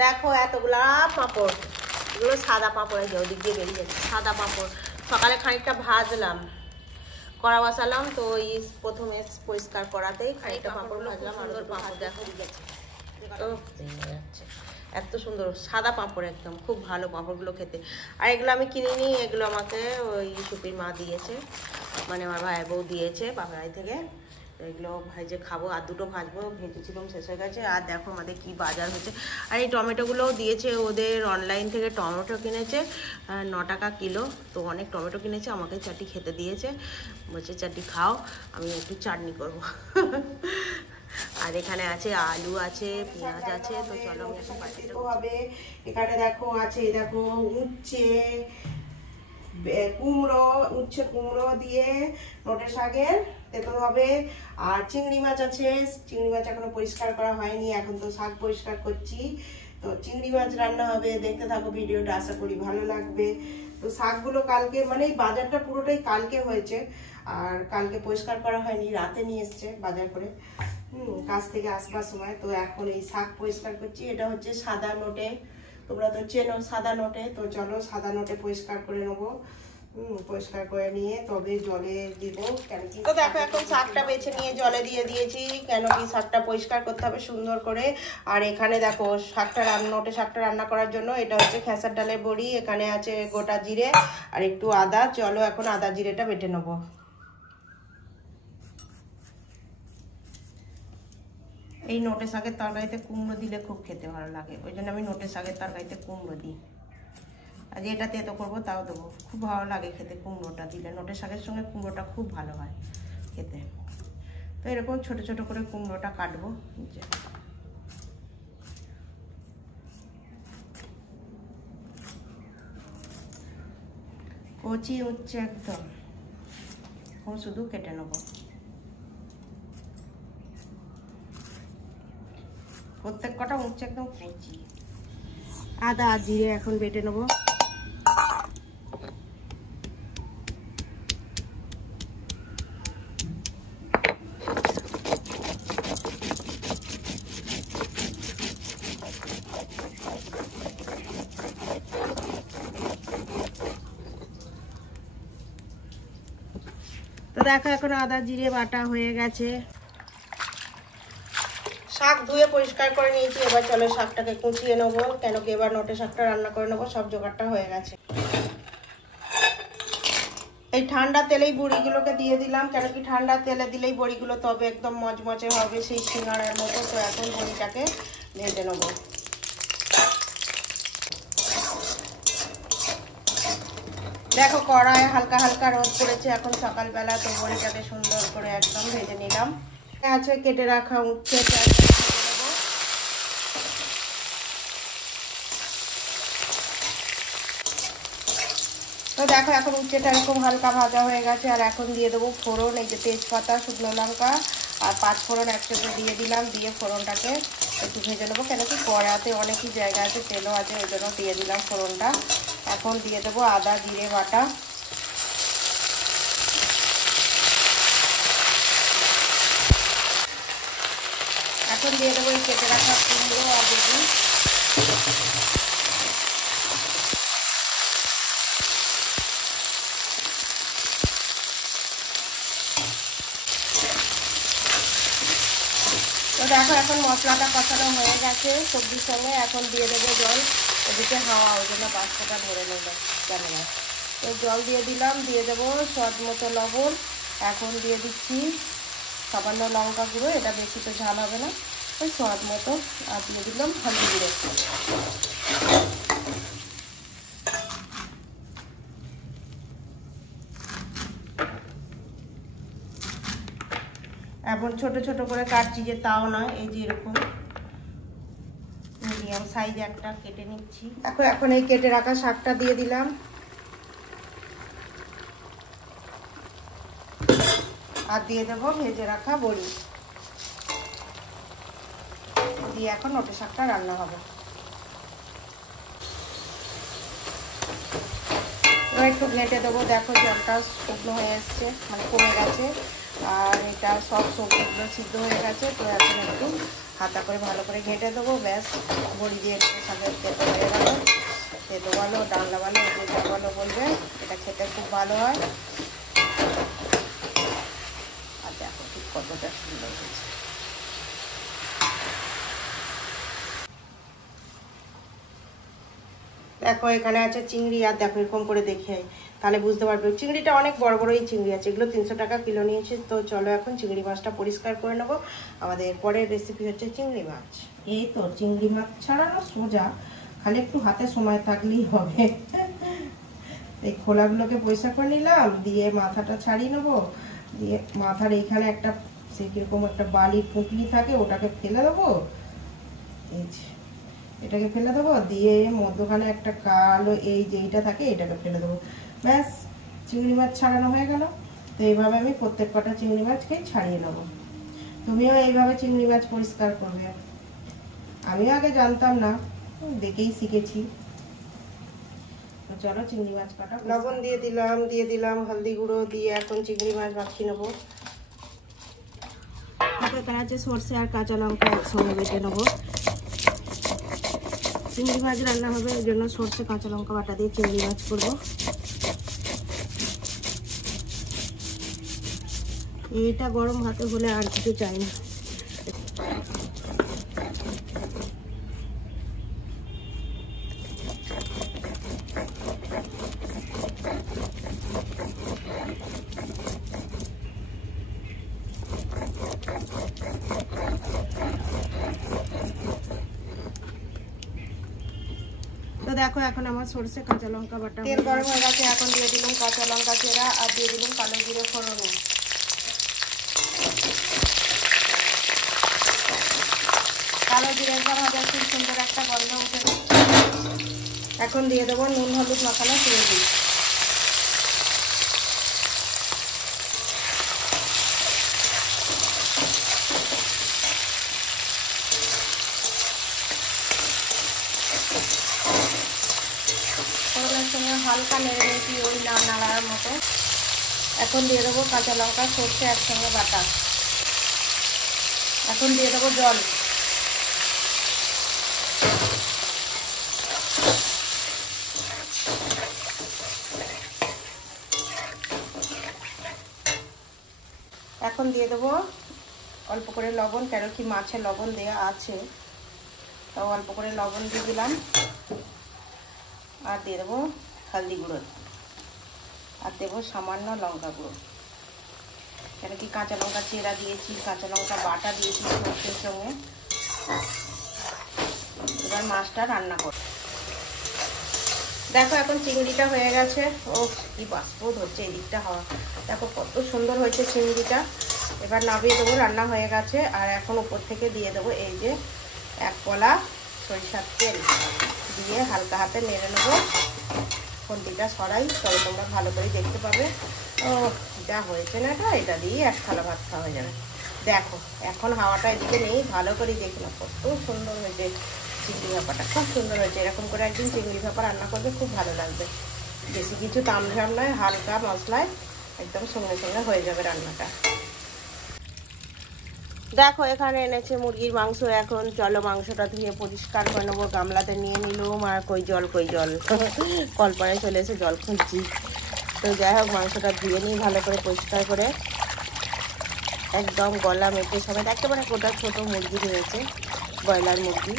দেখো এতগুলা পাঁপড়, এগুলো সাদা পাঁপড়, আছে ওদিক দিয়ে বেরিয়ে যাচ্ছে সাদা পাঁপড়। সকালে খানিকটা ভাজলাম, কড়া বসালাম, তো এই প্রথমে পরিষ্কার করাতেই খানিকটা পাঁপড় ভাজলাম। সুন্দর পাঁপড় দেখো তো এত সুন্দর সাদা পাঁপড়, একদম খুব ভালো পাঁপড়গুলো খেতে। আর এগুলো আমি কিনিনি, এগুলো আমাকে ওই সুপির মা দিয়েছে, মানে আমার ভাই বউ দিয়েছে বাবার বাড়ি থেকে। এগুলো ভাজে খাবো, আর দুটো ভাজবো, ভেজেছিলাম শেষ হয়ে গেছে। আর দেখো আমাদের কি বাজার হয়েছে। আর এই টমেটোগুলোও দিয়েছে, ওদের অনলাইন থেকে টমেটো কিনেছে 9 টাকা কিলো। তো অনেক টমেটো কিনেছে, আমাকে চাটনি খেতে দিয়েছে, বলছে চাটনি খাও, আমি একটু চাটনি করবো। আর এখানে আছে আলু আছে, পেঁয়াজ আছে। তো চলো আমি এখন বাড়িতে হবে। এখানে দেখো আছে, দেখো উচ্ছে, কুমড়ো, উচ্ছে কুমড়ো দিয়ে নোটে শাকের তেতো হবে। আর চিংড়ি মাছ আছে, চিংড়ি মাছ এখনো পরিষ্কার করা হয়নি, এখন তো শাক পরিষ্কার করছি। তো চিংড়ি মাছ রান্না হবে, দেখতে থাকো ভিডিওটা, আশা করি ভালো লাগবে। তো শাকগুলো কালকে, মানে এই বাজারটা পুরোটাই কালকে হয়েছে, আর কালকে পরিষ্কার করা হয়নি, রাতে নিয়ে এসছে বাজার করে কাজ থেকে আসবার সময়। তো এখন এই শাক পরিষ্কার করছি। এটা হচ্ছে সাদা নোটে, তোমরা তো চেনো সাদা নোটে। তো চলো সাদা নোটে পরিষ্কার করে নেবো। পরিষ্কার করে নিয়ে তবে জলে দিব। কেন কি, তো দেখো এখন শাকটা বেছে নিয়ে জলে দিয়ে দিয়েছি, কেন কি শাকটা পরিষ্কার করতে হবে সুন্দর করে। আর এখানে দেখো শাকটা নোটে শাকটা রান্না করার জন্য এটা হচ্ছে খেসার ডালের বড়ি, এখানে আছে গোটা জিরে আর একটু আদা। চলো এখন আদা জিরেটা বেটে নেবো। এই নোটে শাকের তরকারিতে কুমড়ো দিলে খুব খেতে ভালো লাগে, ওই জন্য আমি নোটে শাকের তরকারিতে কুমড়ো দিই। আজ এটা তেতো করবো, তাও দেবো, খুব ভালো লাগে খেতে কুমড়োটা দিলে। নোটে শাকের সঙ্গে কুমড়োটা খুব ভালো হয় খেতে। তো এরকম ছোট ছোট করে কুমড়োটা কাটবো। কচি হচ্ছে একদম, শুধু কেটে নেবো। প্রত্যেক কটা উচ্ছে একদম কচি। আদা জিরে এখন বেটে নেবো। তো দেখো এখন আদা জিরে বাটা হয়ে গেছে। শাক ধুয়ে পরিষ্কার করে নিয়েছি, এবার চলো শাকটাকে কুচিয়ে নেবো, কেন কি এবার নোটে শাকটা রান্না করে নেবো। সব জোগাড়টা হয়ে গেছে। এই ঠান্ডা তেলেই বড়িগুলোকে দিয়ে দিলাম, কেন কি ঠান্ডা তেলে দিলেই বড়িগুলো তবে একদম মচমচে হবে, সেই সিঙ্গাড়ার মতো। তো এখন বড়িটাকে ভেজে নেবো। দেখো কড়ায় হালকা হালকা রোদ পড়েছে এখন সকালবেলা। তো বড়িটাকে সুন্দর করে একদম ভেজে নিলাম। আছে কেটে রাখা উচ্ছে, তো দেখো এখন উচ্ছেটা এরকম হালকা ভাজা হয়ে গেছে। আর এখন দিয়ে দেবো ফোড়ন, এই যে তেজপাতা, শুকনো লঙ্কা আর 5 ফোড়ন একসাথে দিয়ে দিলাম। দিয়ে ফোড়নটাকে একটু ভেজে নেবো, কেন কি কড়াতে অনেকই জায়গা আছে, তেলও আছে, ওই জন্য দিয়ে দিলাম ফোড়নটা। এখন দিয়ে দেবো আদা জিরে বাটা। এখন দিয়ে দেবো এই কেটে রাখা কুমড়ো আর বেগুন। তো দেখো এখন মশলাটা কষানো হয়ে গেছে সবজির সঙ্গে। এখন দিয়ে দেবো জল, এদিকে হাওয়া, ওই জন্য পাস্তাটা ধরে নেব ক্যামেরা। তো জল দিয়ে দিলাম, দিয়ে দেবো স্বাদ মতো লবণ। এখন দিয়ে দিচ্ছি সামান্য লঙ্কা গুঁড়ো, এটা বেশি তো ঝাল হবে না, ওই স্বাদ মতো। আর দিয়ে দিলাম হলদি গুঁড়ো। এখন ছোট ছোট করে কাটছি, যে তাও নয়, এই যে এরকম মিডিয়াম সাইজ একটা কেটে নিচ্ছি। এখন এই কেটে রাখা শাকটা দিয়ে দিলাম, আর দিয়ে দেবো ভেজে রাখা বড়ি দিয়ে। এখন নোটে শাকটা রান্না হবে। এবার একটু ঘেঁটে দেবো। দেখো জলটা শুকনো হয়ে এসছে, মানে কমে গেছে, আর এটা সব সবজিগুলো সিদ্ধ হয়ে গেছে। তো এখন একটু হাতা করে ভালো করে ঘেঁটে দেবো, ব্যাস বড়ি দিয়ে সাথে খেতে হয়ে গেল। খেতে ভালো, ডালনা ভালো, ভুজা ভালো বলবে, এটা খেতে খুব ভালো হয়। আর দেখো ঠিক কতটা সুন্দর হয়েছে। দেখো এখানে আছে চিংড়ি, আর দেখো এরকম করে দেখে তাহলে বুঝতে পারবে। চিংড়িটা অনেক বড় বড়ই চিংড়ি আছে, এগুলো 300 টাকা কিলো নিয়েছি। তো চলো এখন চিংড়ি মাছটা পরিষ্কার করে নেবো। আমাদের পরের রেসিপি হচ্ছে চিংড়ি মাছ। এই তো চিংড়ি মাছ ছাড়ানো সোজা, খালি একটু হাতে সময় থাকলেই হবে। এই খোলাগুলোকে পরিষ্কার করে নিলাম, দিয়ে মাথাটা ছাড়িয়ে নেবো। দিয়ে মাথার এইখানে একটা সেই কিরকম একটা বালির পুঁটলি থাকে, ওটাকে ফেলে দেবো। এই এটাকে ফেলে দেবো, দিয়ে মধ্যখানে একটা কালো এই যেইটা থাকে এটাকে ফেলে দেবো। ব্যাস চিংড়ি মাছ ছাড়ানো হয়ে গেল। তো এইভাবে আমি প্রত্যেক কটা চিংড়ি মাছকেই ছাড়িয়ে নেবো। তুমিও এইভাবে চিংড়ি মাছ পরিষ্কার করবে। আমিও আগে জানতাম না, দেখেই শিখেছি। তো চলো চিংড়ি মাছ কাটা। লবণ দিয়ে দিলাম হলদি গুঁড়ো দিয়ে এখন চিংড়ি মাছ মাখিয়ে নেবো। এখানে আছে সর্ষে আর কাঁচা লঙ্কা একসঙ্গে বেটে নেবো। চিংড়ি মাছ রান্না হবে, এই জন্য সর্ষে কাঁচা লঙ্কা বাটা দিয়ে চিংড়ি মাছ করবো। এইটা গরম ভাতে হলে আর কিছু চাই না। তো দেখো এখন আমার সরষে কাঁচা লঙ্কা বাটা তেল গরম হয়ে গেছে। এখন দিয়ে দিলাম কাঁচা লঙ্কা চেরা আর দিয়ে দিলাম কালো জিরে ফোড়নে। কালো জিরে ভাজা খুব সুন্দর একটা গন্ধ উঠে। এখন দিয়ে দেবো নুন হলুদ মশলা চিংড়ি। সঙ্গে হালকা নেড়ে নিয়েছি ওই নাড়ার মতো। এখন দিয়ে দেবো কাঁচা লঙ্কা সর্ষে একসঙ্গে বাটা। এখন দিয়ে দেবো জল। এখন দিয়ে দেবো অল্প করে লবণ, কেন কি মাছে লবণ দেওয়া আছে, তাও অল্প করে লবণ দিয়ে দিলাম। আর দিয়ে দেবো হলদি গুঁড়ো, আর দেবো সামান্য লঙ্কা গুঁড়ো, কেন কি কাঁচা লঙ্কা চেরা দিয়েছি, কাঁচা লঙ্কা বাটা দিয়েছি সর্ষের সঙ্গে। এবার মাছটা রান্না করব। দেখো এখন চিংড়িটা হয়ে গেছে। ও কি বাষ্প ধরছে এই দিকটা হওয়া, দেখো কত সুন্দর হয়েছে চিংড়িটা। এবার নামিয়ে দেবো, রান্না হয়ে গেছে। আর এখন উপর থেকে দিয়ে দেবো এই যে 1 কলা সরিষার তেল, দিয়ে হালকা হাতে নেড়ে নেবো। খন্তিটা সরাই, তবে তোমরা ভালো করে দেখতে পাবে। ও যা হয়েছে না, এটা দিয়ে 1 থালা ভাত খাওয়া হয়ে যাবে। দেখো এখন হাওয়াটা এদিকে নেই, ভালো করে দেখো না কত সুন্দর হয়েছে চিংড়ি ভাপাটা, খুব সুন্দর হয়েছে। এরকম করে একদিন চিংড়ি ভাপা রান্না করবে, খুব ভালো লাগবে। বেশি কিছু তামঝাম নয়, হালকা মশলায় একদম সঙ্গে সঙ্গে হয়ে যাবে রান্নাটা। দেখো এখানে এনেছে মুরগির মাংস। এখন চলো মাংসটা ধুয়ে পরিষ্কার করে নেবো। গামলাতে নিয়ে নিলাম, আর কই জল কলপাড়ায় চলে এসে জল খুঁজছি। তো যাই হোক মাংসটা ধুয়ে নিই ভালো করে পরিষ্কার করে, একদম গলা মেপে সমেত। একেবারে গোটা ছোটো মুরগি রয়েছে, ব্রয়লার মুরগি।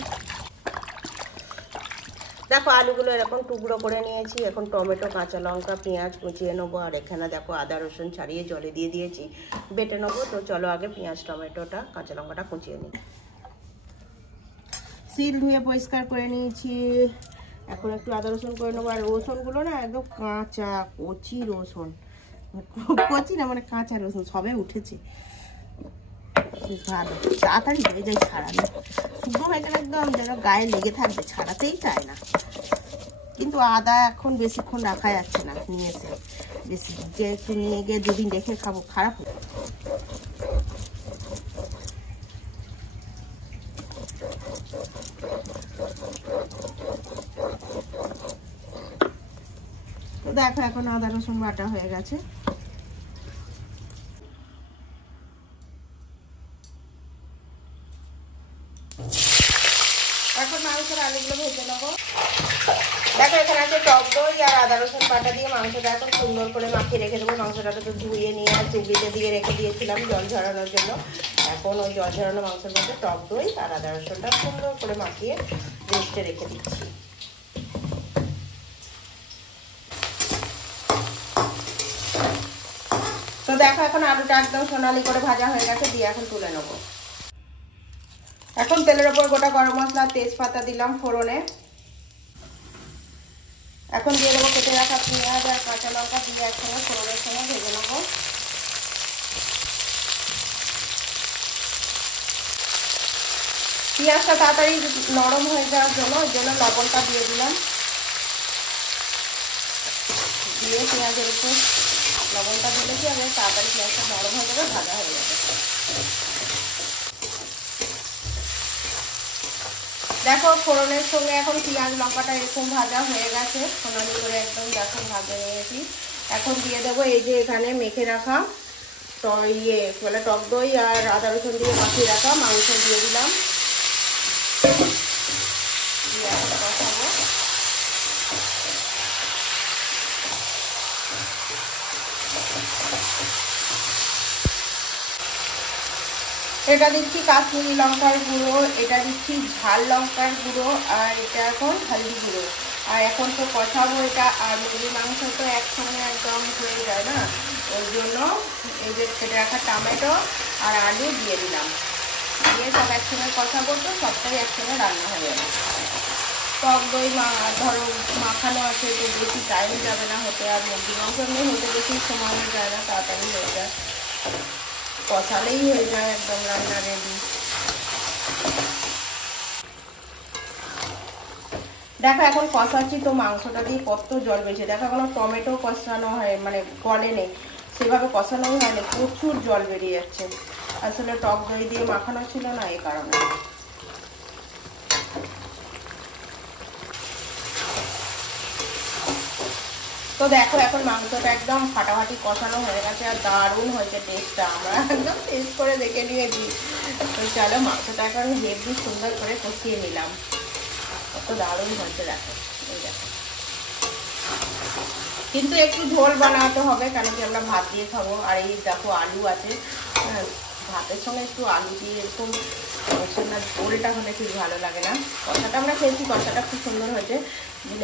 দেখো আলুগুলো এরকম টুকরো করে নিয়েছি। এখন টমেটো কাঁচা লঙ্কা পেঁয়াজ কুচিয়ে নেবো। আর এখানে দেখো আদা রসুন ছাড়িয়ে জলে দিয়ে দিয়েছি, বেটে নেবো। তো চলো আগে পেঁয়াজ টমেটোটা কাঁচা লঙ্কাটা কুচিয়ে নিই। সিল ধুয়ে পরিষ্কার করে নিয়েছি। এখন একটু আদা রসুন করে নেবো। আর রসুনগুলো না একদম কাঁচা কচি রসুন, কচি না মানে কাঁচা রসুন, সবে উঠেছে, ভালো তাড়াতাড়ি হয়ে যায় ছাড়ানো। শুকনো হয়ে গেলে একদম যেন গায়ে লেগে থাকবে, ছাড়াতেই চায় না। কিন্তু আদা এখন বেশিক্ষণ রাখা যাচ্ছে না, নিয়ে এসে বেশি যে একটু নিয়ে গিয়ে 2 দিন রেখে খাবো, খারাপ হবে। তো দেখো এখন আদা রসুন বাটা হয়ে গেছে। এখন মাংসের আলুগুলো ভেজে নেবো। দেখো এখানে আছে টক দই আর আদা রসুন বাটা দিয়ে মাংসটা এখন সুন্দর করে মাখিয়ে রেখে দেবো। মাংসটা তো ধুয়ে নিয়ে আর চুবড়িতে দিয়ে রেখে দিয়েছিলাম জল ঝরানোর জন্য। এখন ওই জল ঝরানো মাংসের মধ্যে টক দই আর আদা রসুনটা সুন্দর করে মাখিয়ে রেস্টে রেখে দিচ্ছি। তো দেখো এখন আলুটা একদম সোনালি করে ভাজা হয়ে গেছে, দিয়ে এখন তুলে নেবো। এখন তেলের ওপর গোটা গরম মশলা তেজপাতা দিলাম ফোড়নে। এখন দিয়ে দেবো কেটে রাখা পেঁয়াজ আর কাঁচা লঙ্কা দিয়ে একসঙ্গে ফোড়নের সঙ্গে ভেজে নেবো। পেঁয়াজটা তাড়াতাড়ি নরম হয়ে যাওয়ার জন্য ওই জন্য লবণটা দিয়ে দিলাম। দিয়ে পেঁয়াজের উপর লবণটা দিলে কি হবে, তাড়াতাড়ি পেঁয়াজটা নরম হয়ে যাবে, ভাজা হয়ে যাবে। দেখো ফোড়নের সঙ্গে এখন পেঁয়াজ লঙ্কাটা এরকম ভাজা হয়ে গেছে, সোনালি করে একদম দেখো ভাজা হয়ে গেছি। এখন দিয়ে দেবো এই যে এখানে মেখে রাখা বলে টক দই আর আদা রসুন দিয়ে মাখিয়ে রাখা মাংস দিয়ে দিলাম। দিয়ে এখন কষাবো। এটা দিচ্ছি কাশ্মীরি লঙ্কার গুঁড়ো, এটা দিচ্ছি ঝাল লঙ্কার গুঁড়ো, আর এটা এখন হলদি গুঁড়ো। আর এখন তো কষাবো এটা, আর মুরগির মাংস তো একসঙ্গে একদম হয়ে যায় না, ওই জন্য এই যে কেটে রাখা টমেটো আর আলু দিয়ে দিলাম। দিয়ে সব একসঙ্গে কষাবো, তো সবটাই একসঙ্গে রান্না হয়ে যাবে। টক দই ধরো মাখানো আছে, তো বেশি টাইম যাবে না হতে, আর মুরগির মাংস এমনি হতে বেশি সময় যায় না, তাড়াতাড়ি হয়ে যায়, কষালেই হয়ে যায় একদম রান্না রেডি। দেখো এখন কষাচ্ছি তো মাংসটা দিয়ে কত জল বেশি। দেখো এখনো টমেটো কষানো হয় মানে গলে নেই, সেভাবে কষানো হয়নি, প্রচুর জল বেরিয়ে যাচ্ছে। আসলে টক দই দিয়ে মাখানো ছিল না, এই কারণে। তো দেখো এখন মাংসটা একদম ফাটাফাটি কষানো হয়ে গেছে, আর দারুণ হয়েছে টেস্টটা, আমরা একদম টেস্ট করে দেখে নিয়েছি। তো চলো মাংসটা এখন হেভি সুন্দর করে কষিয়ে নিলাম, কত দারুণ হয়েছে দেখো। এই দেখো, কিন্তু একটু ঝোল বানাতে হবে, কেন কি আমরা ভাত দিয়ে খাবো। আর এই দেখো আলু আছে, ভাতের সঙ্গে একটু আলু দিয়ে এরকম না ঝোলটা হলে খুব ভালো লাগে না। কষাটা আমরা খেয়েছি, কষাটা খুব সুন্দর হয়েছে,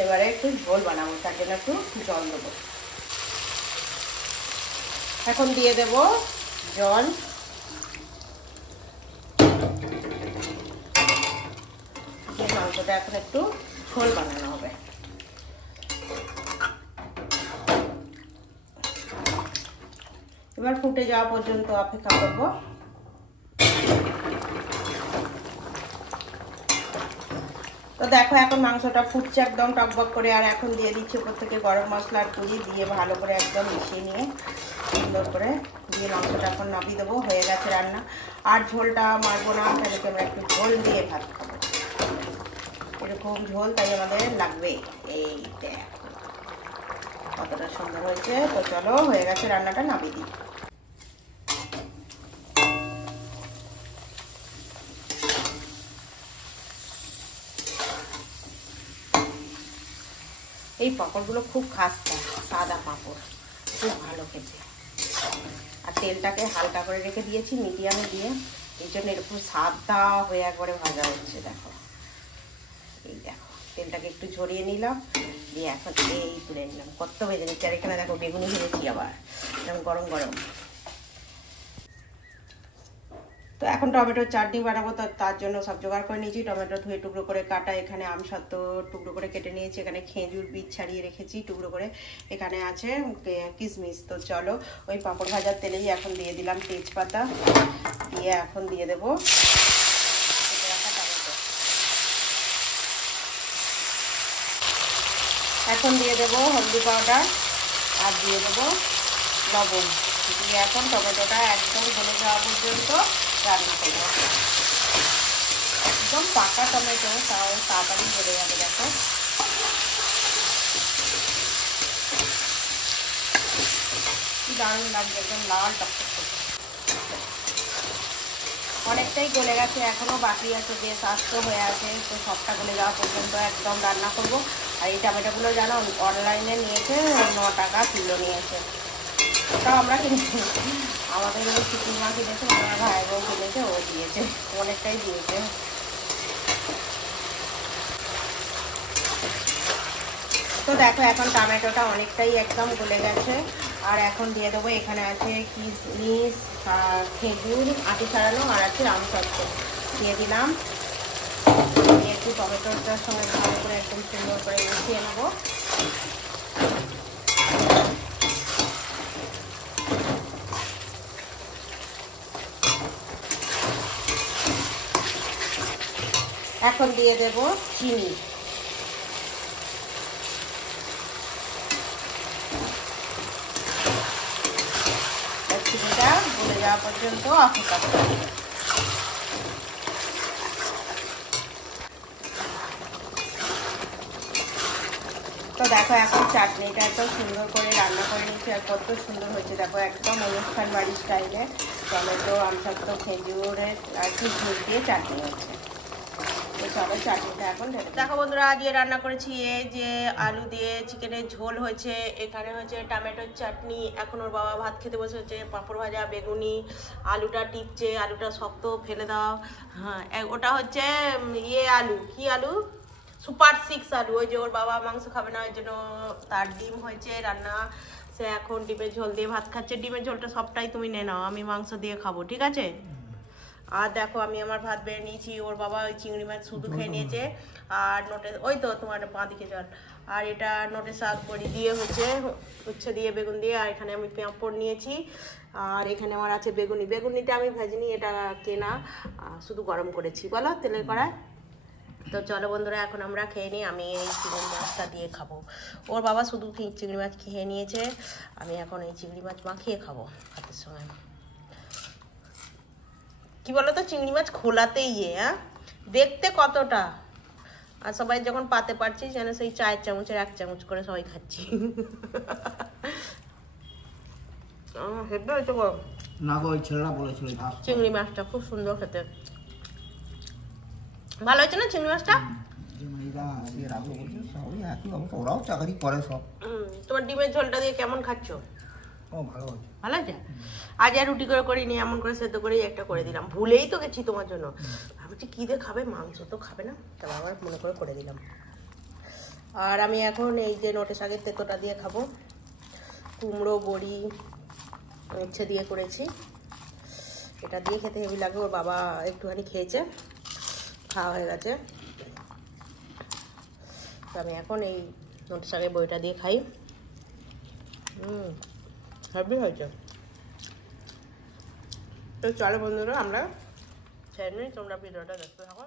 এবারে একটু ঝোল বানাবো, তার জন্য একটু জল দেবো। এখন দিয়ে দেব জল। মাংসটা এখন একটু ঝোল বানানো হবে। এবার ফুটে যাওয়া পর্যন্ত অপেক্ষা করবো। তো দেখো এখন মাংসটা ফুটছে একদম টকবক করে, আর এখন দিয়ে দিচ্ছি উপর থেকে গরম মশলার গুঁড়ি দিয়ে ভালো করে একদম মিশিয়ে নিয়ে সুন্দর করে দিয়ে মাংসটা এখন নামিয়ে দেবো। হয়ে গেছে রান্না। আর ঝোলটা মারবো না, তাহলে কি আমরা একটু ঝোল দিয়ে ভাত খাবো, এরকম ঝোল তাই আমাদের লাগবে। এই দেখো কতটা সুন্দর হয়েছে। তো চলো হয়ে গেছে রান্নাটা, নামিয়ে দিই। এই পাঁপড়গুলো খুব খাস্তা, সাদা পাঁপড়, খুব ভালো খেতে। আর তেলটাকে হালকা করে রেখে দিয়েছি মিডিয়ামে দিয়ে, এই জন্য এরকম সাদা হয়ে একবারে ভাজা হচ্ছে। দেখো এই দেখো তেলটাকে একটু ঝরিয়ে নিলাম, দিয়ে এখন এই তুলে নিলাম। কত ভেজে নিচ্ছি, আর এখানে দেখো বেগুনি ভেজেছি আবার, একদম গরম গরম। তো এখন টমেটোর চাটনি বানাবো, তো তার জন্য সব জোগাড় করে নিয়েছি। টমেটো ধুয়ে টুকরো করে কাটা, এখানে আমসত্ত্ব টুকরো করে কেটে নিয়েছি, এখানে খেজুর বীজ ছাড়িয়ে রেখেছি টুকরো করে, এখানে আছে কিশমিশ। তো চলো ওই পাঁপড় ভাজার তেলেই এখন দিয়ে দিলাম তেজপাতা, দিয়ে এখন দিয়ে দেবো টমেটো। এখন দিয়ে দেবো হলদি পাউডার আর দিয়ে দেবো লবণ, দিয়ে এখন টমেটোটা একদম গলে যাওয়া পর্যন্ত রান্না করবো। একদম পাকা টমেটো, তাও তাড়াতাড়ি গলে যাবে। দেখো কি দারুণ লাগবে, একদম লাল টকটক করবে। অনেকটাই গলে গেছে, এখনও বাকি আছে, বেশ আস্ত হয়ে আছে। তো সবটা গলে যাওয়া পর্যন্ত একদম রান্না করব। আর এই টমেটোগুলো জানো অনলাইনে নিয়েছে 9 টাকা কিলো নিয়েছে, ওটাও আমরা কিনেছি। আমাদের ওই চিকুর মা কিনেছে, আমার ভাই বউ কিনেছে, ও দিয়েছে, অনেকটাই দিয়েছে। তো দেখো এখন টমেটোটা অনেকটাই একদম গলে গেছে। আর এখন দিয়ে দেবো, এখানে আছে কিশমিশ, খেজুর আটি ছাড়ানো, আর আছে রামসত্ব দিয়ে দিলাম। একটু টমেটোটার সঙ্গে ভালো করে একদম সুন্দর করে মিশিয়ে নেবো। এখন দিয়ে দেব চিনি। চিনিটা গলে যাওয়া পর্যন্ত অপেক্ষা করব। তো দেখো এখন চাটনিটা এত সুন্দর করে রান্না করে নিচ্ছি, আর কত সুন্দর হয়েছে দেখো, একদম অনুষ্ঠান বাড়ির স্টাইলে টমেটো, আমসত্ব, খেজুরের আর কিশমিশ দিয়ে চাটনি হচ্ছে। তো চলো চাটনিটা এখন দেখো বন্ধুরা, দিয়ে রান্না করেছি এই যে আলু দিয়ে চিকেনের ঝোল হয়েছে, এখানে হচ্ছে টমেটোর চাটনি। এখন ওর বাবা ভাত খেতে বসেছে, পাঁপড় ভাজা, বেগুনি, আলুটা টিপছে, আলুটা শক্ত ফেলে দাও। হ্যাঁ, ওটা হচ্ছে আলু, কি আলু, সুপার 6 আলু। ওই যে ওর বাবা মাংস খাবে না, ওই জন্য তার ডিম হয়েছে রান্না, সে এখন ডিমের ঝোল দিয়ে ভাত খাচ্ছে। ডিমের ঝোলটা সবটাই তুমি নে নাও, আমি মাংস দিয়ে খাবো, ঠিক আছে? আর দেখো আমি আমার ভাত বেড়ে নিয়েছি, ওর বাবা ওই চিংড়ি মাছ শুধু খেয়ে নিয়েছে। আর নোটে ওই তো তোমার বাঁ দিকে জল। আর এটা নোটে শাক বড়ি দিয়ে হচ্ছে, উচ্ছে দিয়ে, বেগুন দিয়ে। আর এখানে আমি পাঁপড় নিয়েছি। আর এখানে আমার আছে বেগুনি, বেগুনিটা আমি ভাজিনি, এটা কেনা, শুধু গরম করেছি, বলো তেলের কড়ায়। তো চলো বন্ধুরা এখন আমরা খেয়ে নিই। আমি এই চিংড়ি মাছটা দিয়ে খাবো, ওর বাবা শুধু চিংড়ি মাছ খেয়ে নিয়েছে, আমি এখন এই চিংড়ি মাছ মাখিয়ে খাবো ভাতের সঙ্গে। কি বলতো, চিংড়ি মাছ খোলাতেই হ্যাঁ দেখতে কতটা, আর সবাই যখন পাতে পারছি যেন সেই 4 চামচের 1 চামচ করে সবাই খাচ্ছি। চিংড়ি মাছটা খুব সুন্দর খেতে, ভালো হয়েছে না চিংড়ি মাছটা? তোমার ডিমের ঝোলটা দিয়ে কেমন খাচ্ছ? ভালো আছে। আজ আর রুটি করে করিনি, এমন করে সেদ্ধ করেই একটা করে দিলাম, ভুলেই তো গেছি তোমার জন্য। ভাবছি কি দিয়ে খাবে, মাংস তো খাবে না, তবে আবার মনে করে দিলাম। আর আমি এখন এই যে নোটে শাকের তেঁতোটা দিয়ে খাবো, কুমড়ো, বড়ি, উচ্ছে দিয়ে করেছি, এটা দিয়ে খেতে হেভি লাগে। ওর বাবা একটুখানি খেয়েছে, খাওয়া হয়ে গেছে। তো আমি এখন এই নোটে শাকের বড়িটা দিয়ে খাই। হেভি হয়েছে। তো চলো বন্ধুরা আমরা ছেড়ে নিই, তোমরা ভিডিওটা দেখতে থাকো।